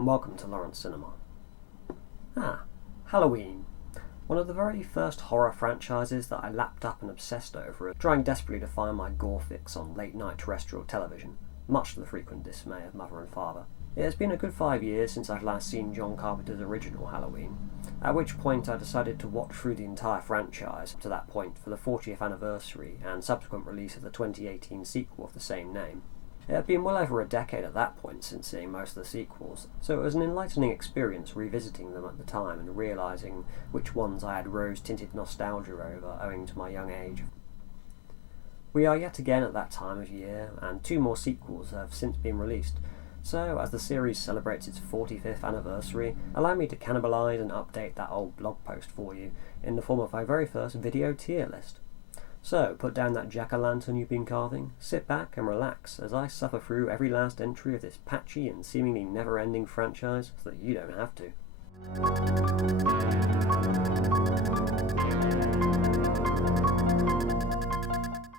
and welcome to Lawrence Cinema. Halloween. One of the very first horror franchises that I lapped up and obsessed over, trying desperately to find my gore fix on late-night terrestrial television, much to the frequent dismay of mother and father. It has been a good 5 years since I'd last seen John Carpenter's original Halloween, at which point I decided to watch through the entire franchise up to that point for the 40th anniversary and subsequent release of the 2018 sequel of the same name. It had been well over a decade at that point since seeing most of the sequels, so it was an enlightening experience revisiting them at the time and realising which ones I had rose-tinted nostalgia over owing to my young age. We are yet again at that time of year, and 2 more sequels have since been released, so as the series celebrates its 45th anniversary, allow me to cannibalise and update that old blog post for you in the form of my very first video tier list. So, put down that jack-o'-lantern you've been carving, sit back and relax as I suffer through every last entry of this patchy and seemingly never-ending franchise so that you don't have to.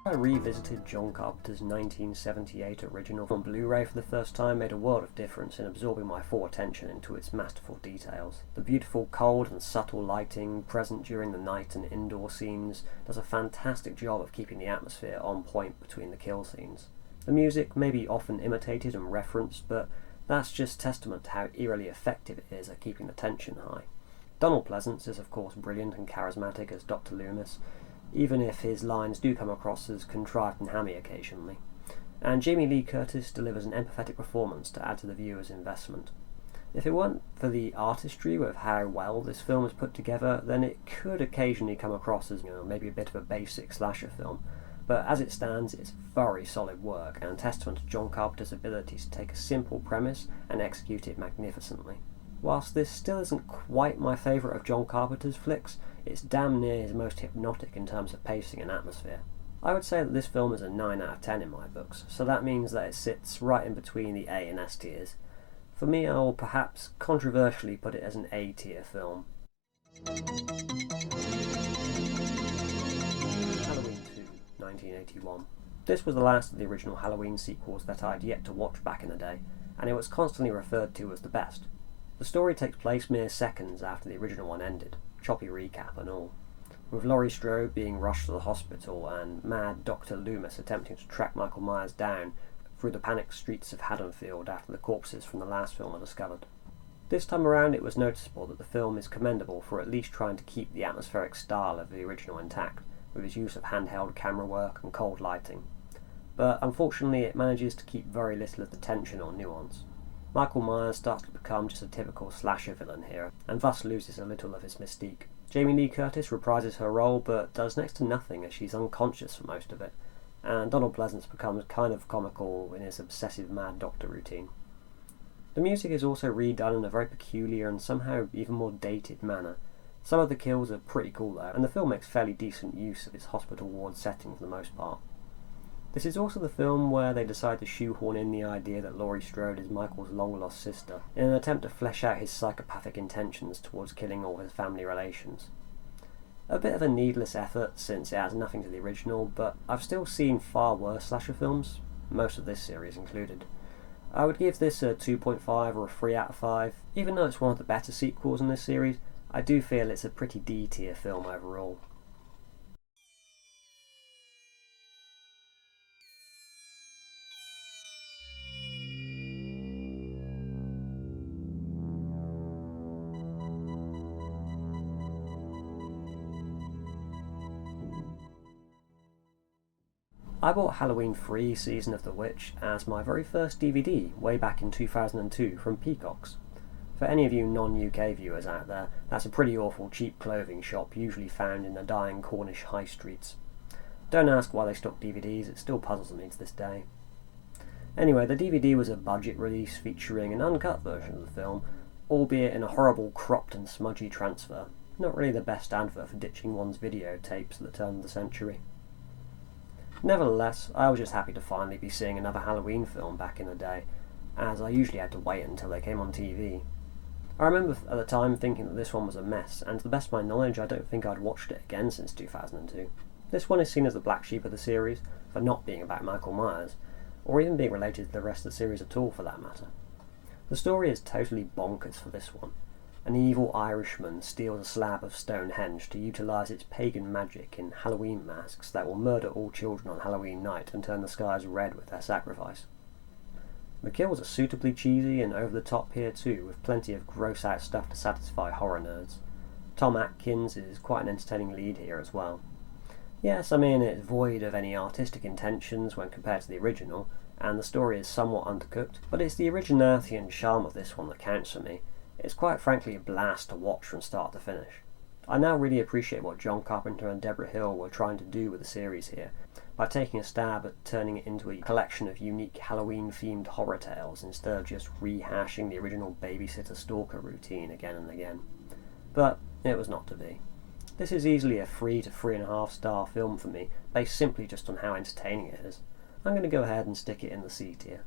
I revisited John Carpenter's 1978 original on Blu-ray for the first time made a world of difference in absorbing my full attention into its masterful details. The beautiful cold and subtle lighting present during the night and indoor scenes does a fantastic job of keeping the atmosphere on point between the kill scenes. The music may be often imitated and referenced, but that's just testament to how eerily effective it is at keeping the tension high. Donald Pleasence is of course brilliant and charismatic as Dr. Loomis, even if his lines do come across as contrived and hammy occasionally. And Jamie Lee Curtis delivers an empathetic performance to add to the viewer's investment. If it weren't for the artistry with how well this film is put together, then it could occasionally come across as, maybe a bit of a basic slasher film. But as it stands, it's very solid work and testament to John Carpenter's ability to take a simple premise and execute it magnificently. Whilst this still isn't quite my favourite of John Carpenter's flicks, it's damn near his most hypnotic in terms of pacing and atmosphere. I would say that this film is a 9 out of 10 in my books, so that means that it sits right in between the A and S tiers. For me, I will perhaps controversially put it as an A tier film. Halloween 2, 1981. This was the last of the original Halloween sequels that I had yet to watch back in the day, and it was constantly referred to as the best. The story takes place mere seconds after the original one ended, choppy recap and all, with Laurie Strode being rushed to the hospital and mad Dr. Loomis attempting to track Michael Myers down through the panicked streets of Haddonfield after the corpses from the last film are discovered. This time around it was noticeable that the film is commendable for at least trying to keep the atmospheric style of the original intact, with its use of handheld camera work and cold lighting. But unfortunately it manages to keep very little of the tension or nuance. Michael Myers starts to become just a typical slasher villain here, and thus loses a little of his mystique. Jamie Lee Curtis reprises her role, but does next to nothing as she's unconscious for most of it, and Donald Pleasence becomes kind of comical in his obsessive mad doctor routine. The music is also redone in a very peculiar and somehow even more dated manner. Some of the kills are pretty cool though, and the film makes fairly decent use of its hospital ward setting for the most part. This is also the film where they decide to shoehorn in the idea that Laurie Strode is Michael's long-lost sister, in an attempt to flesh out his psychopathic intentions towards killing all his family relations. A bit of a needless effort since it adds nothing to the original, but I've still seen far worse slasher films, most of this series included. I would give this a 2.5 or a 3 out of 5. Even though it's one of the better sequels in this series, I do feel it's a pretty D-tier film overall. I bought Halloween 3 Season of the Witch as my very first DVD way back in 2002 from Peacocks. For any of you non-UK viewers out there, that's a pretty awful cheap clothing shop usually found in the dying Cornish high streets. Don't ask why they stock DVDs, it still puzzles me to this day. Anyway, the DVD was a budget release featuring an uncut version of the film, albeit in a horrible cropped and smudgy transfer. Not really the best advert for ditching one's videotapes at the turn of the century. Nevertheless, I was just happy to finally be seeing another Halloween film back in the day, as I usually had to wait until they came on TV. I remember at the time thinking that this one was a mess, and to the best of my knowledge I don't think I'd watched it again since 2002. This one is seen as the black sheep of the series, for not being about Michael Myers, or even being related to the rest of the series at all for that matter. The story is totally bonkers for this one. An evil Irishman steals a slab of Stonehenge to utilise its pagan magic in Halloween masks that will murder all children on Halloween night and turn the skies red with their sacrifice. The kills are suitably cheesy and over the top here too, with plenty of gross out stuff to satisfy horror nerds. Tom Atkins is quite an entertaining lead here as well. Yes, I mean it's void of any artistic intentions when compared to the original, and the story is somewhat undercooked, but it's the originality and charm of this one that counts for me. It's quite frankly a blast to watch from start to finish. I now really appreciate what John Carpenter and Deborah Hill were trying to do with the series here, by taking a stab at turning it into a collection of unique Halloween-themed horror tales instead of just rehashing the original babysitter-stalker routine again and again. But it was not to be. This is easily a 3 to 3.5 star film for me, based simply just on how entertaining it is. I'm going to go ahead and stick it in the C tier.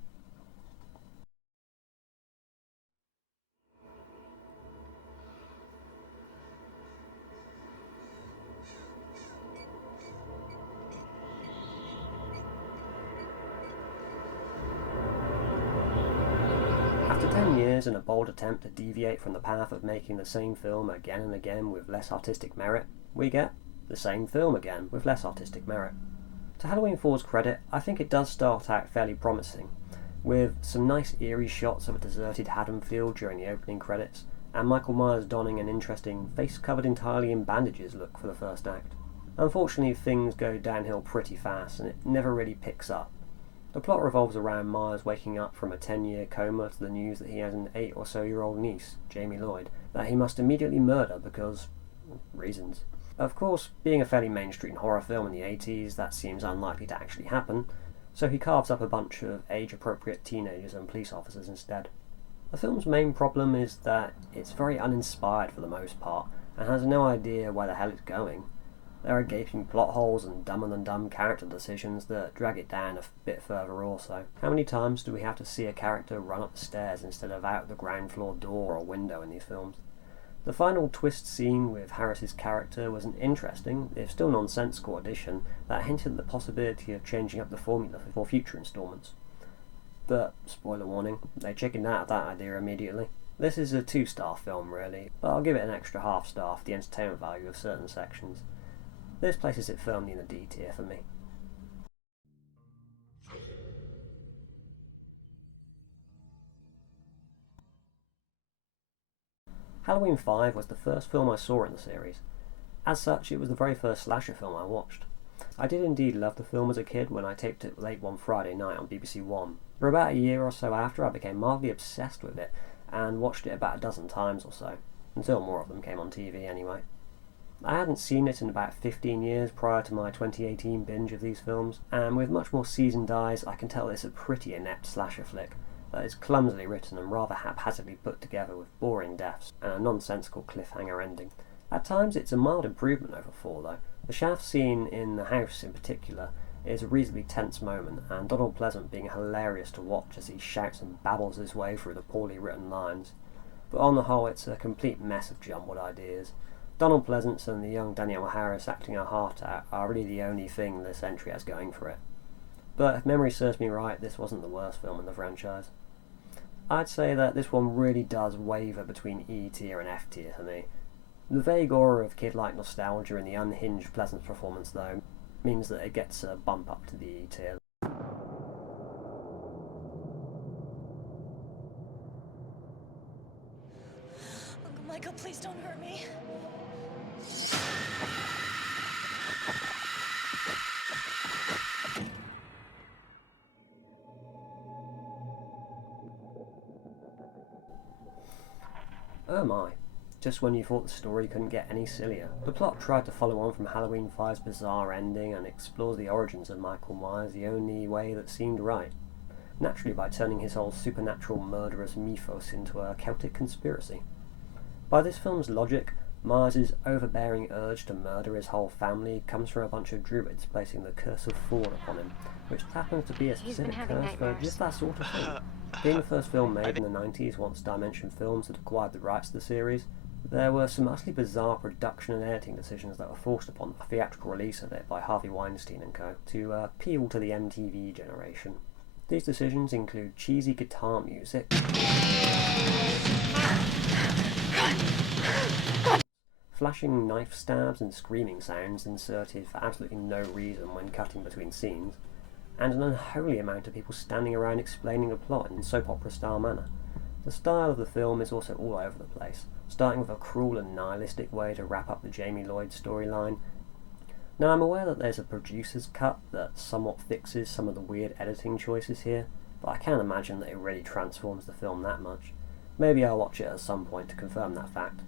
After 10 years in a bold attempt to deviate from the path of making the same film again and again with less artistic merit, we get the same film again with less artistic merit. To Halloween 4's credit, I think it does start out fairly promising, with some nice eerie shots of a deserted Haddonfield during the opening credits, and Michael Myers donning an interesting face covered entirely in bandages look for the first act. Unfortunately, things go downhill pretty fast and it never really picks up. The plot revolves around Myers waking up from a 10-year coma to the news that he has an 8 or so year old niece, Jamie Lloyd, that he must immediately murder because reasons. Of course, being a fairly mainstream horror film in the 80s, that seems unlikely to actually happen, so he carves up a bunch of age-appropriate teenagers and police officers instead. The film's main problem is that it's very uninspired for the most part, and has no idea where the hell it's going. There are gaping plot holes and dumber than dumb character decisions that drag it down a bit further also. How many times do we have to see a character run up the stairs instead of out the ground floor door or window in these films? The final twist scene with Harris's character was an interesting, if still nonsensical addition that hinted at the possibility of changing up the formula for future installments. But, spoiler warning, they chickened out of that idea immediately. This is a 2-star film really, but I'll give it an extra half star for the entertainment value of certain sections. This places it firmly in the D tier for me. Halloween 5 was the first film I saw in the series. As such, it was the very first slasher film I watched. I did indeed love the film as a kid when I taped it late one Friday night on BBC One. For about a year or so after, I became mildly obsessed with it and watched it about a dozen times or so, until more of them came on TV anyway. I hadn't seen it in about 15 years prior to my 2018 binge of these films, and with much more seasoned eyes I can tell it's a pretty inept slasher flick that is clumsily written and rather haphazardly put together with boring deaths and a nonsensical cliffhanger ending. At times it's a mild improvement over 4 though. The shaft scene in the house in particular is a reasonably tense moment, and Donald Pleasant being hilarious to watch as he shouts and babbles his way through the poorly written lines. But on the whole it's a complete mess of jumbled ideas. Donald Pleasance and the young Danielle Harris acting her heart out are really the only thing this entry has going for it. But if memory serves me right, this wasn't the worst film in the franchise. I'd say that this one really does waver between E tier and F tier for me. The vague aura of kid-like nostalgia in the unhinged Pleasance performance though means that it gets a bump up to the E tier. Uncle Michael, please don't hurt me. Oh my. Just when you thought the story couldn't get any sillier. The plot tried to follow on from Halloween 5's bizarre ending and explores the origins of Michael Myers the only way that seemed right. Naturally by turning his whole supernatural murderous mythos into a Celtic conspiracy. By this film's logic, Myers' overbearing urge to murder his whole family comes from a bunch of druids placing the Curse of Thor upon him, which happens to be a specific curse for just that sort of thing. Being the first film made in the 90s once Dimension Films had acquired the rights to the series, there were some utterly bizarre production and editing decisions that were forced upon the theatrical release of it by Harvey Weinstein and co. to appeal to the MTV generation. These decisions include cheesy guitar music, flashing knife stabs and screaming sounds inserted for absolutely no reason when cutting between scenes, and an unholy amount of people standing around explaining the plot in soap opera style manner. The style of the film is also all over the place, starting with a cruel and nihilistic way to wrap up the Jamie Lloyd storyline. Now, I'm aware that there's a producer's cut that somewhat fixes some of the weird editing choices here, but I can't imagine that it really transforms the film that much. Maybe I'll watch it at some point to confirm that fact.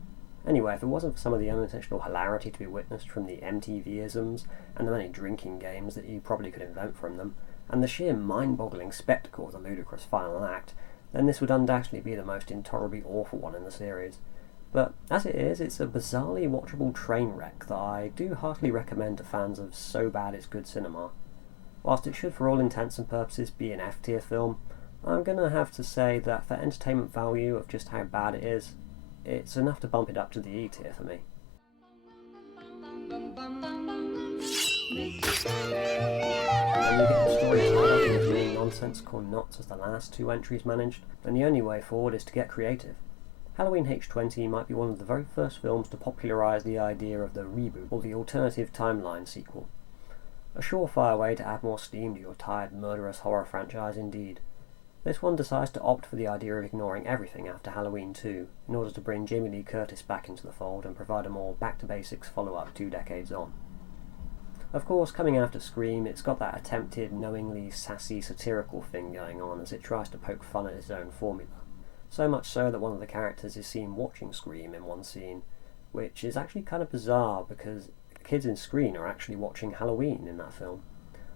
Anyway, if it wasn't for some of the unintentional hilarity to be witnessed from the MTV-isms and the many drinking games that you probably could invent from them, and the sheer mind-boggling spectacle of the ludicrous final act, then this would undoubtedly be the most intolerably awful one in the series. But as it is, it's a bizarrely watchable train wreck that I do heartily recommend to fans of so bad it's good cinema. Whilst it should for all intents and purposes be an F-tier film, I'm going to have to say that for entertainment value of just how bad it is, it's enough to bump it up to the E tier for me. When you get the story tied up in as many nonsensical knots as the last two entries managed, then the only way forward is to get creative. Halloween H20 might be one of the very first films to popularise the idea of the reboot, or the alternative timeline sequel. A surefire way to add more steam to your tired murderous horror franchise indeed. This one decides to opt for the idea of ignoring everything after Halloween 2, in order to bring Jamie Lee Curtis back into the fold and provide a more back-to-basics follow-up 2 decades on. Of course, coming after Scream, it's got that attempted, knowingly sassy, satirical thing going on as it tries to poke fun at its own formula. So much so that one of the characters is seen watching Scream in one scene, which is actually kind of bizarre because kids in Scream are actually watching Halloween in that film.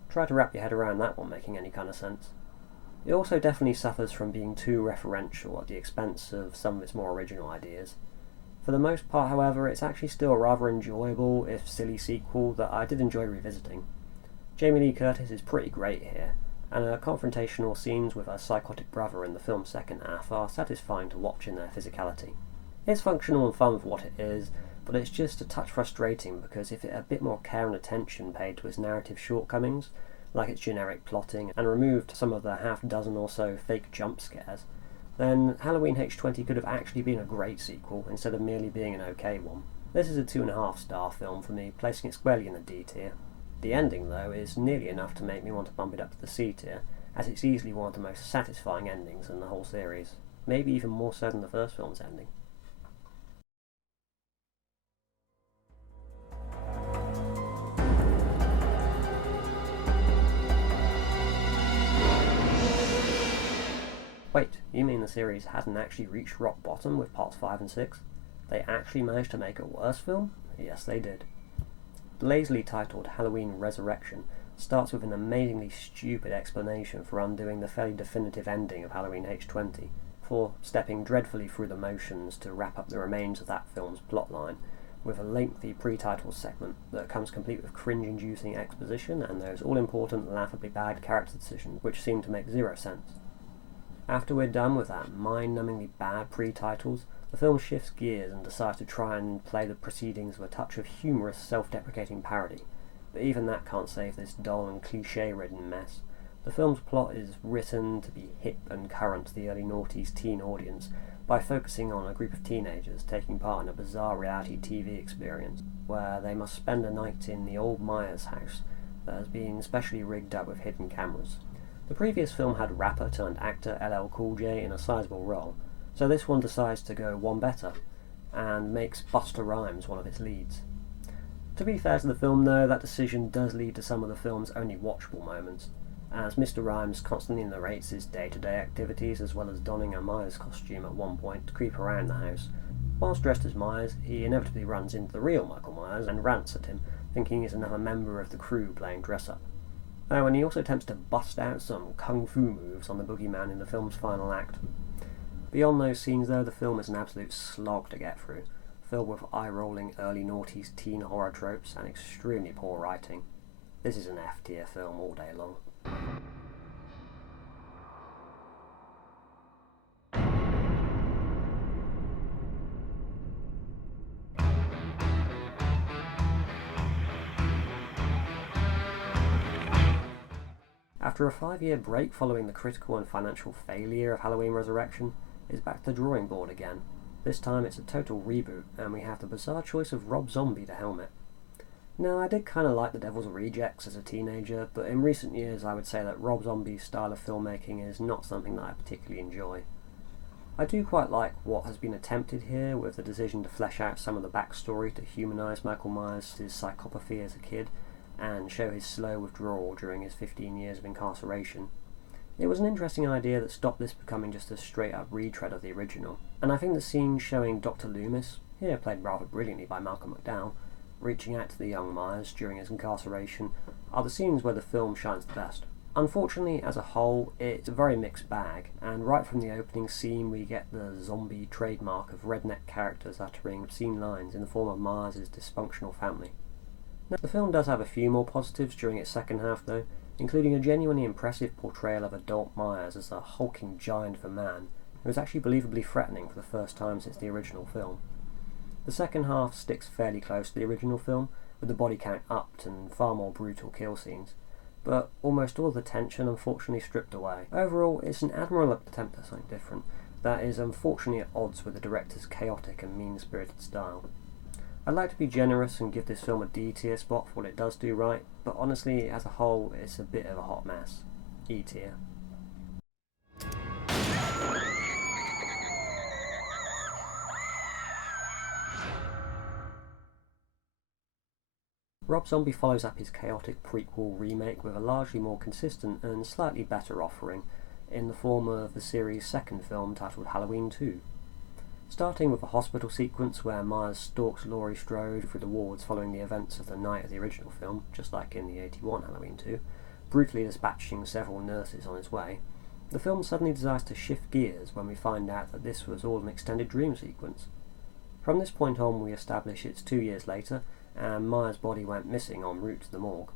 Try to wrap your head around that one making any kind of sense. It also definitely suffers from being too referential at the expense of some of its more original ideas. For the most part, however, it's actually still a rather enjoyable, if silly, sequel that I did enjoy revisiting. Jamie Lee Curtis is pretty great here, and her confrontational scenes with her psychotic brother in the film's second half are satisfying to watch in their physicality. It's functional and fun for what it is, but it's just a touch frustrating because if it had a bit more care and attention paid to its narrative shortcomings, like its generic plotting, and removed some of the half-dozen or so fake jump scares, then Halloween H20 could have actually been a great sequel instead of merely being an okay one. This is a 2.5-star film for me, placing it squarely in the D tier. The ending, though, is nearly enough to make me want to bump it up to the C tier, as it's easily one of the most satisfying endings in the whole series, maybe even more so than the first film's ending. Wait, you mean the series hasn't actually reached rock bottom with parts 5 and 6? They actually managed to make a worse film? Yes, they did. The lazily titled Halloween Resurrection starts with an amazingly stupid explanation for undoing the fairly definitive ending of Halloween H20, for stepping dreadfully through the motions to wrap up the remains of that film's plotline, with a lengthy pre-title segment that comes complete with cringe-inducing exposition and those all-important, laughably bad character decisions which seem to make zero sense. After we're done with that mind-numbingly bad pre-titles, the film shifts gears and decides to try and play the proceedings with a touch of humorous, self-deprecating parody, but even that can't save this dull and cliché-ridden mess. The film's plot is written to be hip and current to the early noughties teen audience by focusing on a group of teenagers taking part in a bizarre reality TV experience, where they must spend a night in the old Myers house that has been specially rigged up with hidden cameras. The previous film had rapper turned actor LL Cool J in a sizable role, so this one decides to go one better, and makes Busta Rhymes one of its leads. To be fair to the film though, that decision does lead to some of the film's only watchable moments, as Mr. Rhymes constantly narrates his day-to-day activities as well as donning a Myers costume at one point to creep around the house. Whilst dressed as Myers, he inevitably runs into the real Michael Myers and rants at him, thinking he's another member of the crew playing dress-up. Oh, and he also attempts to bust out some kung fu moves on the boogeyman in the film's final act. Beyond those scenes though, the film is an absolute slog to get through, filled with eye-rolling early noughties teen horror tropes and extremely poor writing. This is an F-tier film all day long. After After a 5-year break following the critical and financial failure of Halloween Resurrection, it's back to the drawing board again. This time it's a total reboot, and we have the bizarre choice of Rob Zombie to helm it. Now, I did kind of like The Devil's Rejects as a teenager, but in recent years I would say that Rob Zombie's style of filmmaking is not something that I particularly enjoy. I do quite like what has been attempted here with the decision to flesh out some of the backstory to humanise Michael Myers' psychopathy as a kid and show his slow withdrawal during his 15 years of incarceration. It was an interesting idea that stopped this becoming just a straight up retread of the original, and I think the scene showing Dr. Loomis, here played rather brilliantly by Malcolm McDowell, reaching out to the young Myers during his incarceration are the scenes where the film shines the best. Unfortunately, as a whole, it's a very mixed bag, and right from the opening scene we get the zombie trademark of redneck characters uttering obscene lines in the form of Myers' dysfunctional family. Now, the film does have a few more positives during its second half though, including a genuinely impressive portrayal of adult Myers as a hulking giant of a man who is actually believably threatening for the first time since the original film. The second half sticks fairly close to the original film, with the body count upped and far more brutal kill scenes, but almost all the tension unfortunately stripped away. Overall, it's an admirable attempt at something different that is unfortunately at odds with the director's chaotic and mean-spirited style. I'd like to be generous and give this film a D tier spot for what it does do right, but honestly, as a whole, it's a bit of a hot mess. E tier. Rob Zombie follows up his chaotic prequel remake with a largely more consistent and slightly better offering in the form of the series' second film titled Halloween 2. Starting with a hospital sequence where Myers stalks Laurie Strode through the wards following the events of the night of the original film, just like in the 81 Halloween 2, brutally dispatching several nurses on his way, the film suddenly decides to shift gears when we find out that this was all an extended dream sequence. From this point on we establish it's 2 years later, and Myers' body went missing en route to the morgue.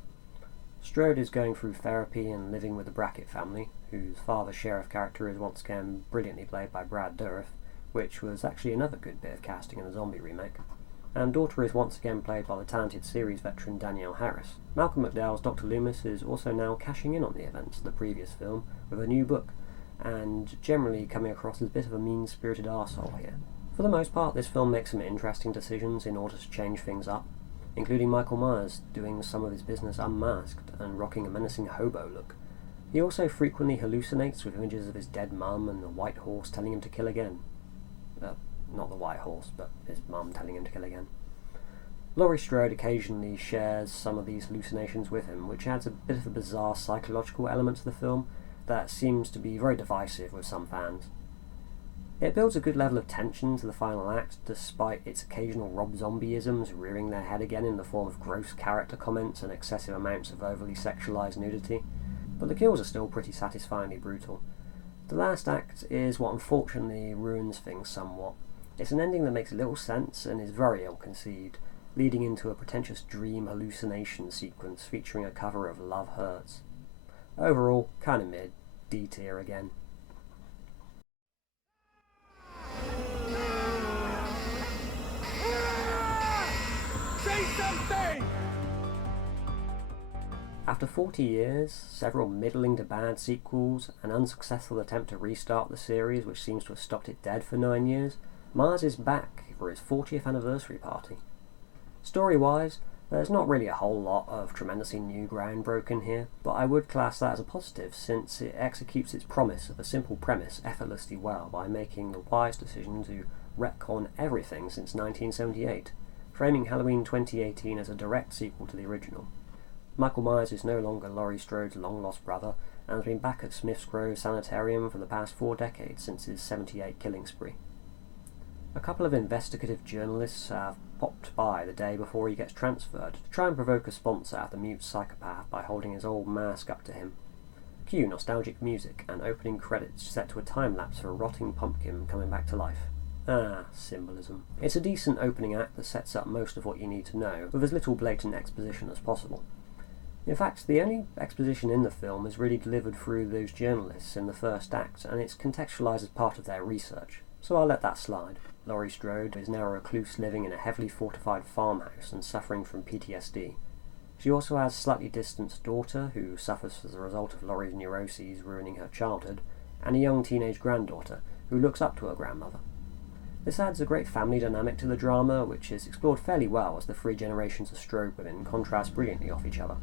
Strode is going through therapy and living with the Brackett family, whose father sheriff character is once again brilliantly played by Brad Dourif, which was actually another good bit of casting in the zombie remake, and daughter is once again played by the talented series veteran Danielle Harris. Malcolm McDowell's Dr. Loomis is also now cashing in on the events of the previous film with a new book, and generally coming across as a bit of a mean-spirited arsehole here. For the most part, this film makes some interesting decisions in order to change things up, including Michael Myers doing some of his business unmasked and rocking a menacing hobo look. He also frequently hallucinates with images of his dead mum and the white horse telling him to kill again. Not the white horse, but his mum telling him to kill again. Laurie Strode occasionally shares some of these hallucinations with him, which adds a bit of a bizarre psychological element to the film that seems to be very divisive with some fans. It builds a good level of tension to the final act, despite its occasional Rob Zombie-isms rearing their head again in the form of gross character comments and excessive amounts of overly sexualised nudity, but the kills are still pretty satisfyingly brutal. The last act is what unfortunately ruins things somewhat. It's an ending that makes little sense and is very ill-conceived, leading into a pretentious dream hallucination sequence featuring a cover of Love Hurts. Overall, kinda mid, D tier again. Say something! After 40 years, several middling to bad sequels, an unsuccessful attempt to restart the series which seems to have stopped it dead for 9 years, Myers is back for his 40th anniversary party. Story-wise, there's not really a whole lot of tremendously new ground broken here, but I would class that as a positive since it executes its promise of a simple premise effortlessly well by making the wise decision to retcon everything since 1978, framing Halloween 2018 as a direct sequel to the original. Michael Myers is no longer Laurie Strode's long-lost brother and has been back at Smith's Grove Sanitarium for the past 4 decades since his 78 killing spree. A couple of investigative journalists have popped by the day before he gets transferred to try and provoke a sponsor at the mute psychopath by holding his old mask up to him. Cue nostalgic music and opening credits set to a time-lapse of a rotting pumpkin coming back to life. Ah, symbolism. It's a decent opening act that sets up most of what you need to know, with as little blatant exposition as possible. In fact, the only exposition in the film is really delivered through those journalists in the first act, and it's contextualised as part of their research, so I'll let that slide. Laurie Strode is now a recluse living in a heavily fortified farmhouse and suffering from PTSD. She also has a slightly distanced daughter who suffers as a result of Laurie's neuroses ruining her childhood, and a young teenage granddaughter who looks up to her grandmother. This adds a great family dynamic to the drama, which is explored fairly well as the three generations of stroke women contrast brilliantly off each other.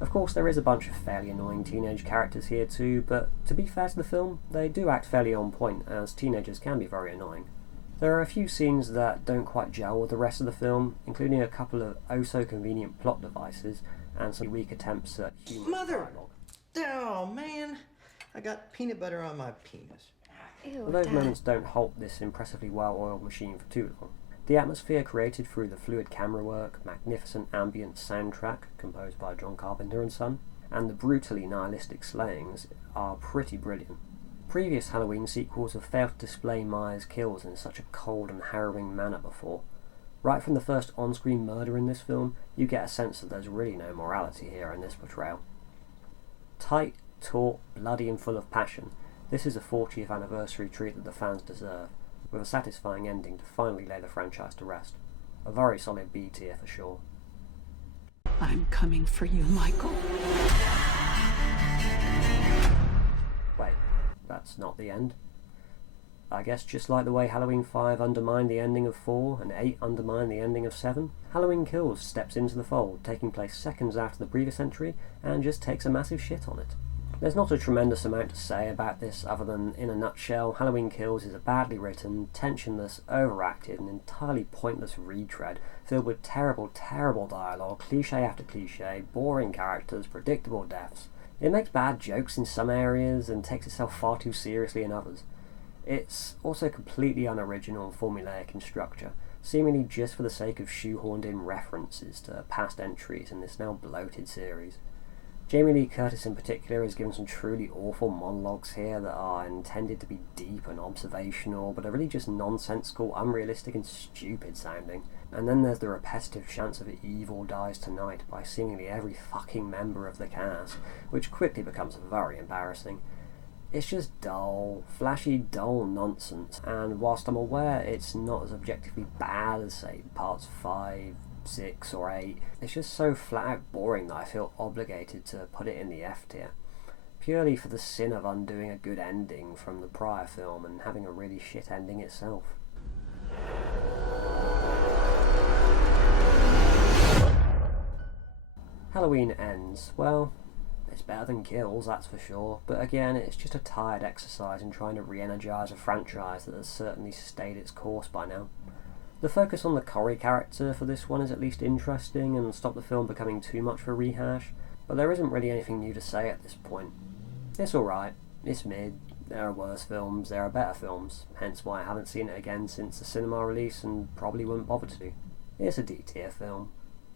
Of course, there is a bunch of fairly annoying teenage characters here too, but to be fair to the film, they do act fairly on point, as teenagers can be very annoying. There are a few scenes that don't quite gel with the rest of the film, including a couple of oh-so-convenient plot devices and some weak attempts at humorous dialogue. Oh, man. I got peanut butter on my penis. Ew, But those Dad. moments don't halt this impressively well-oiled machine for too long. The atmosphere created through the fluid camera work, magnificent ambient soundtrack composed by John Carpenter and Son, and the brutally nihilistic slayings are pretty brilliant. Previous Halloween sequels have failed to display Myers' kills in such a cold and harrowing manner before. Right from the first on-screen murder in this film, you get a sense that there's really no morality here in this portrayal. Tight, taut, bloody and full of passion, this is a 40th anniversary treat that the fans deserve, with a satisfying ending to finally lay the franchise to rest. A very solid B tier for sure. I'm coming for you, Michael. Wait, that's not the end. I guess just like the way Halloween 5 undermined the ending of 4 and 8 undermined the ending of 7, Halloween Kills steps into the fold, taking place seconds after the previous entry, and just takes a massive shit on it. There's not a tremendous amount to say about this other than, in a nutshell, Halloween Kills is a badly written, tensionless, overacted, and entirely pointless retread, filled with terrible, terrible dialogue, cliche after cliche, boring characters, predictable deaths. It makes bad jokes in some areas and takes itself far too seriously in others. It's also completely unoriginal and formulaic in structure, seemingly just for the sake of shoehorned in references to past entries in this now bloated series. Jamie Lee Curtis in particular is given some truly awful monologues here that are intended to be deep and observational, but are really just nonsensical, unrealistic and stupid sounding. And then there's the repetitive chants of evil dies tonight by seemingly every fucking member of the cast, which quickly becomes very embarrassing. It's just dull, flashy, dull nonsense, and whilst I'm aware it's not as objectively bad as, say, parts 5, 6 or 8, it's just so flat out boring that I feel obligated to put it in the F tier, purely for the sin of undoing a good ending from the prior film and having a really shit ending itself. Halloween Ends, well, it's better than Kills, that's for sure, but again, it's just a tired exercise in trying to re-energise a franchise that has certainly stayed its course by now. The focus on the Corey character for this one is at least interesting and stopped the film becoming too much of a rehash, but there isn't really anything new to say at this point. It's alright, it's mid, there are worse films, there are better films, hence why I haven't seen it again since the cinema release and probably wouldn't bother to. It's a D tier film.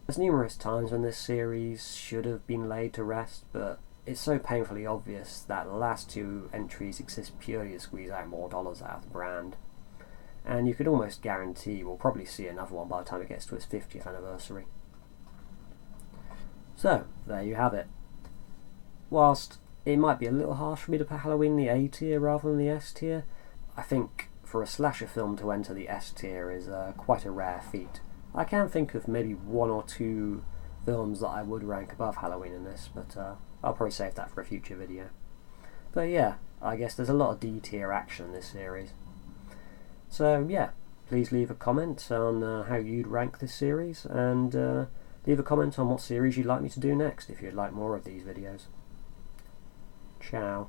There's numerous times when this series should have been laid to rest, but it's so painfully obvious that the last two entries exist purely to squeeze out more dollars out of the brand. And you could almost guarantee we'll probably see another one by the time it gets to its 50th anniversary. So, there you have it. Whilst it might be a little harsh for me to put Halloween in the A tier rather than the S tier, I think for a slasher film to enter the S tier is quite a rare feat. I can think of maybe one or two films that I would rank above Halloween in this, but I'll probably save that for a future video. But yeah, I guess there's a lot of D tier action in this series. So yeah, please leave a comment on how you'd rank this series, and leave a comment on what series you'd like me to do next if you'd like more of these videos. Ciao.